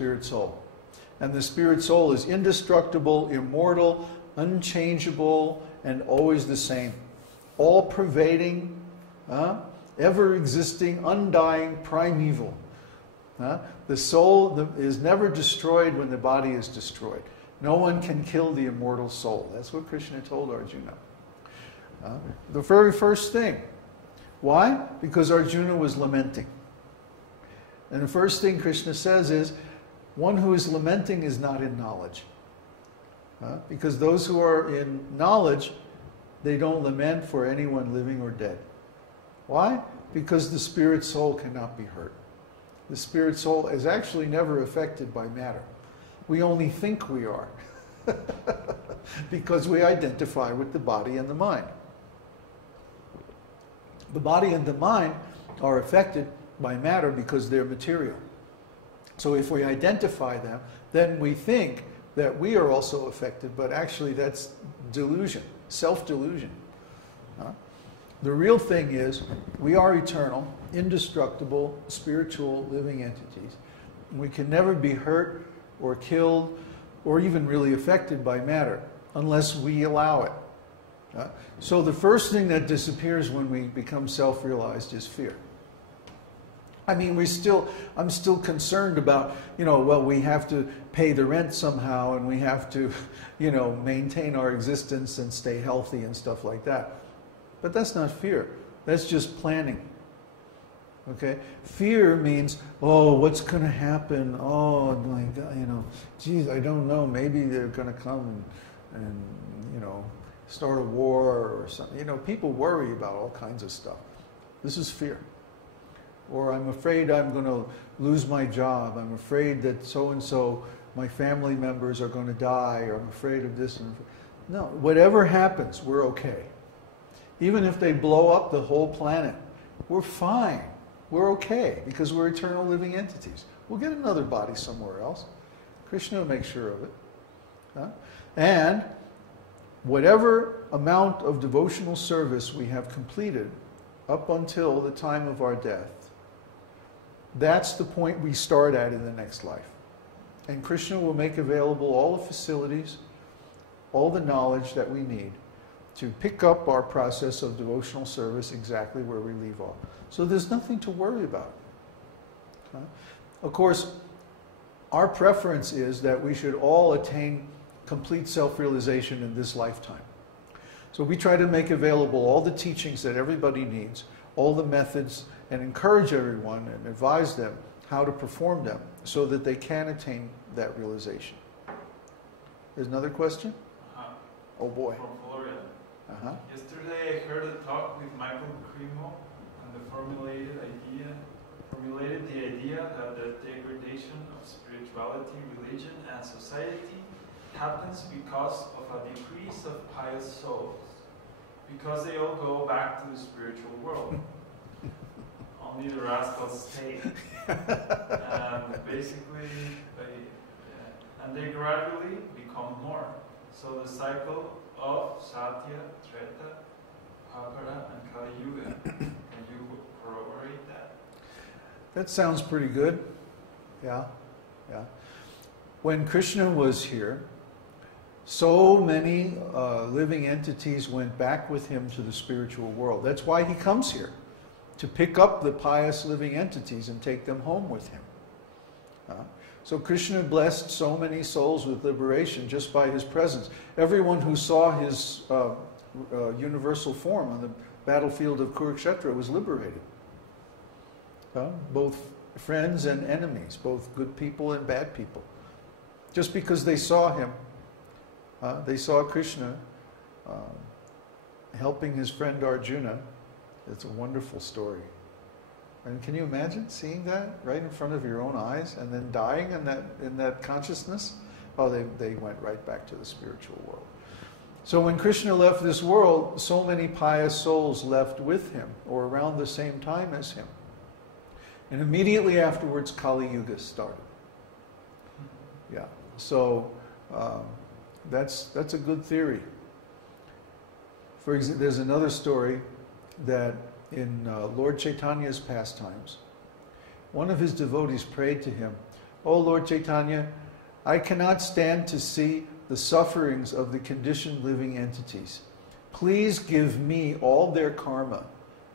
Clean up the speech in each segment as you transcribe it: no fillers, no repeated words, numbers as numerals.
spirit soul. And the spirit soul is indestructible, immortal, unchangeable, and always the same. All-pervading, ever-existing, undying, primeval. The soul is never destroyed when the body is destroyed. No one can kill the immortal soul. That's what Krishna told Arjuna. The very first thing. Why? Because Arjuna was lamenting. And the first thing Krishna says is, one who is lamenting is not in knowledge. Because those who are in knowledge, they don't lament for anyone living or dead. Why? Because the spirit soul cannot be hurt. The spirit soul is actually never affected by matter. We only think we are. Because we identify with the body and the mind. The body and the mind are affected by matter because they're material. So if we identify them, then we think that we are also affected, but actually that's delusion, self-delusion. The real thing is, we are eternal, indestructible, spiritual, living entities. We can never be hurt or killed or even really affected by matter unless we allow it. So the first thing that disappears when we become self-realized is fear. I mean, I'm still concerned about, well, we have to pay the rent somehow and we have to, maintain our existence and stay healthy and stuff like that. But that's not fear. That's just planning. Okay? Fear means, oh, what's going to happen? Oh, my God, geez, I don't know. Maybe they're going to come and start a war or something. People worry about all kinds of stuff. This is fear. Or I'm afraid I'm going to lose my job. I'm afraid that so-and-so, my family members are going to die. Or I'm afraid of this. No, whatever happens, we're okay. Even if they blow up the whole planet, we're fine. We're okay because we're eternal living entities. We'll get another body somewhere else. Krishna will make sure of it. And whatever amount of devotional service we have completed up until the time of our death, that's the point we start at in the next life. And Krishna will make available all the facilities, all the knowledge that we need to pick up our process of devotional service exactly where we leave off. So there's nothing to worry about. Of course, our preference is that we should all attain complete self-realization in this lifetime. So we try to make available all the teachings that everybody needs, all the methods, and encourage everyone and advise them how to perform them so that they can attain that realization. There's another question? Oh boy. From Florida. Yesterday I heard a talk with Michael Cremo and they formulated the idea that the degradation of spirituality, religion, and society happens because of a decrease of pious souls, because they all go back to the spiritual world. Only the rascals stay. And basically, they gradually become more. So the cycle of Satya, Treta, Dvapara, and Kali Yuga. Can you corroborate that? That sounds pretty good. Yeah. When Krishna was here, so many living entities went back with him to the spiritual world. That's why he comes here, to pick up the pious living entities and take them home with him. So Krishna blessed so many souls with liberation just by his presence. Everyone who saw his universal form on the battlefield of Kurukshetra was liberated. Both friends and enemies, both good people and bad people. Just because they saw him, they saw Krishna helping his friend Arjuna. It's a wonderful story. And can you imagine seeing that right in front of your own eyes and then dying in that consciousness? Oh, they went right back to the spiritual world. So when Krishna left this world, so many pious souls left with him, or around the same time as him. And immediately afterwards, Kali Yuga started. Yeah, so that's a good theory. For example, there's another story that in Lord Chaitanya's pastimes, one of his devotees prayed to him, O Lord Chaitanya, I cannot stand to see the sufferings of the conditioned living entities. Please give me all their karma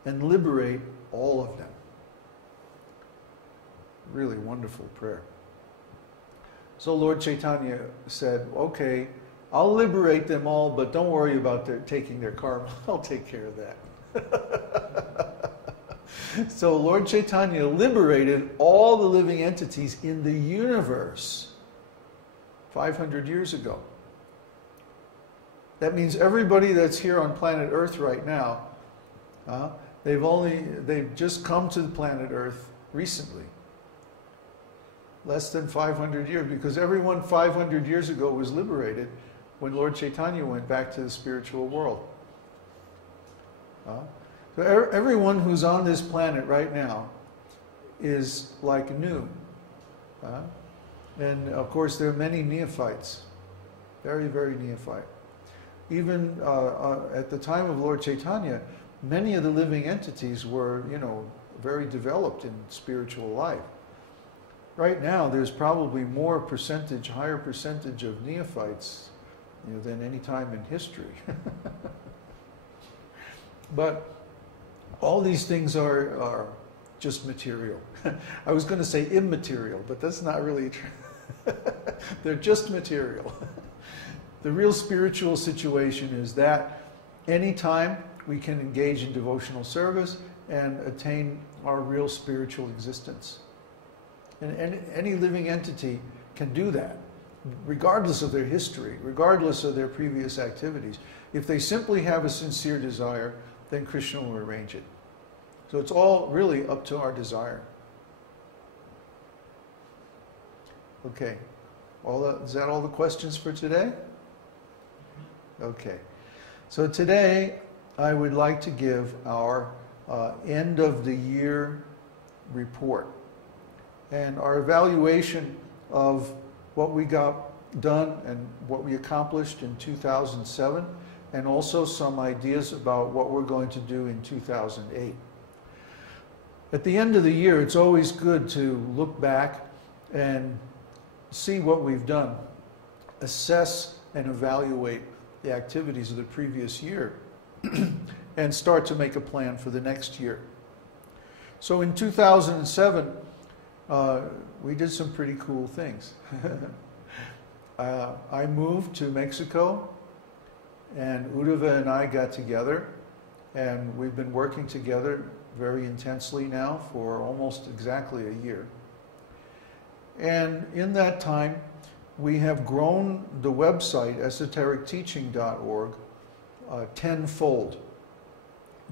and liberate all of them. Really wonderful prayer. So Lord Chaitanya said, okay, I'll liberate them all, but don't worry about taking their karma. I'll take care of that. So Lord Chaitanya liberated all the living entities in the universe 500 years ago. That means everybody that's here on planet Earth right now, they've just come to the planet Earth recently. Less than 500 years, because everyone 500 years ago was liberated when Lord Chaitanya went back to the spiritual world. So everyone who's on this planet right now is like new. And of course there are many neophytes, very, very neophyte. Even at the time of Lord Chaitanya, many of the living entities were, very developed in spiritual life. Right now, there's probably higher percentage of neophytes, than any time in history. But all these things are just material. I was going to say immaterial, but that's not really true. They're just material. The real spiritual situation is that anytime we can engage in devotional service and attain our real spiritual existence. And any living entity can do that, regardless of their history, regardless of their previous activities. If they simply have a sincere desire, then Krishna will arrange it. So it's all really up to our desire. Okay. Is that all the questions for today? Okay. So today I would like to give our end of the year report and our evaluation of what we got done and what we accomplished in 2007, and also some ideas about what we're going to do in 2008. At the end of the year, it's always good to look back and see what we've done, assess and evaluate the activities of the previous year, and start to make a plan for the next year. So in 2007, we did some pretty cool things. I moved to Mexico, and Uddhava and I got together, and we've been working together very intensely now for almost exactly a year. And in that time, we have grown the website, esotericteaching.org, tenfold,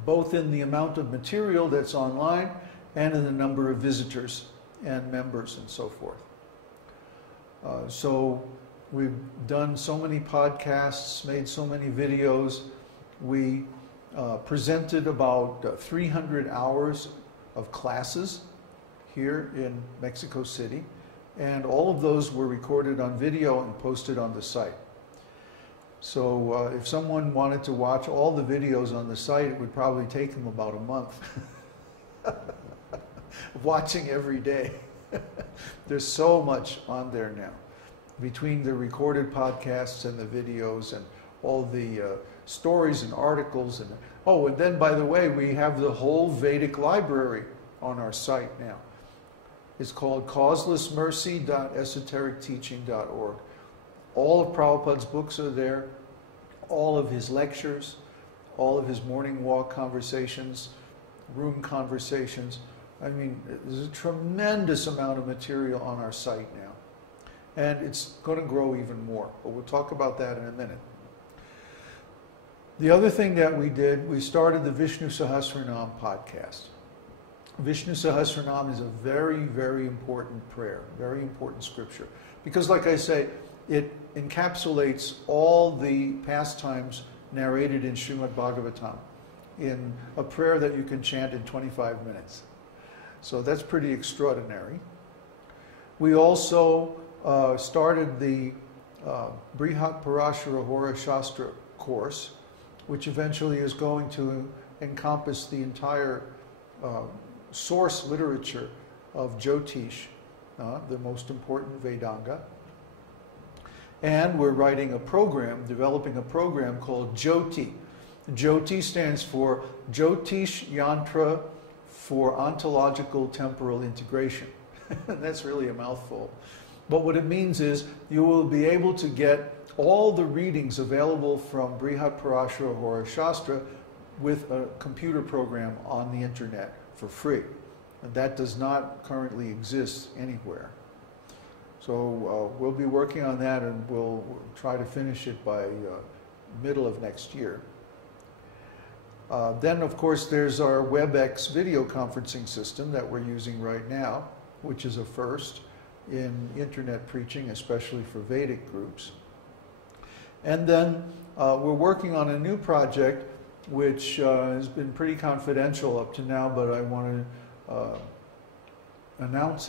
both in the amount of material that's online and in the number of visitors and members and so forth. So we've done so many podcasts, made so many videos. We presented about 300 hours of classes here in Mexico City, and all of those were recorded on video and posted on the site. So if someone wanted to watch all the videos on the site, it would probably take them about a month. Watching every day. There's so much on there now, between the recorded podcasts and the videos and all the stories and articles. And then, by the way, we have the whole Vedic library on our site now. It's called causelessmercy.esotericteaching.org. All of Prabhupada's books are there, all of his lectures, all of his morning walk conversations, room conversations. I mean, there's a tremendous amount of material on our site now. And it's going to grow even more, but we'll talk about that in a minute. The other thing that we did, we started the Viṣṇusahasranāma podcast. Viṣṇusahasranāma is a very, very important prayer, very important scripture. Because like I say, it encapsulates all the pastimes narrated in Srimad Bhagavatam in a prayer that you can chant in 25 minutes. So that's pretty extraordinary. We also started the Brihat Parashara Hora Shastra course, which eventually is going to encompass the entire source literature of Jyotish the most important Vedanga. And we're writing a program, developing a program called Jyoti. Jyoti stands for Jyotish Yantra for Ontological Temporal Integration. That's really a mouthful. But what it means is you will be able to get all the readings available from Brihat Parashara Hora Shastra with a computer program on the internet for free. And that does not currently exist anywhere. So we'll be working on that, and we'll try to finish it by middle of next year. Then, of course, there's our WebEx video conferencing system that we're using right now, which is a first in internet preaching, especially for Vedic groups. And then we're working on a new project which has been pretty confidential up to now, but I want to announce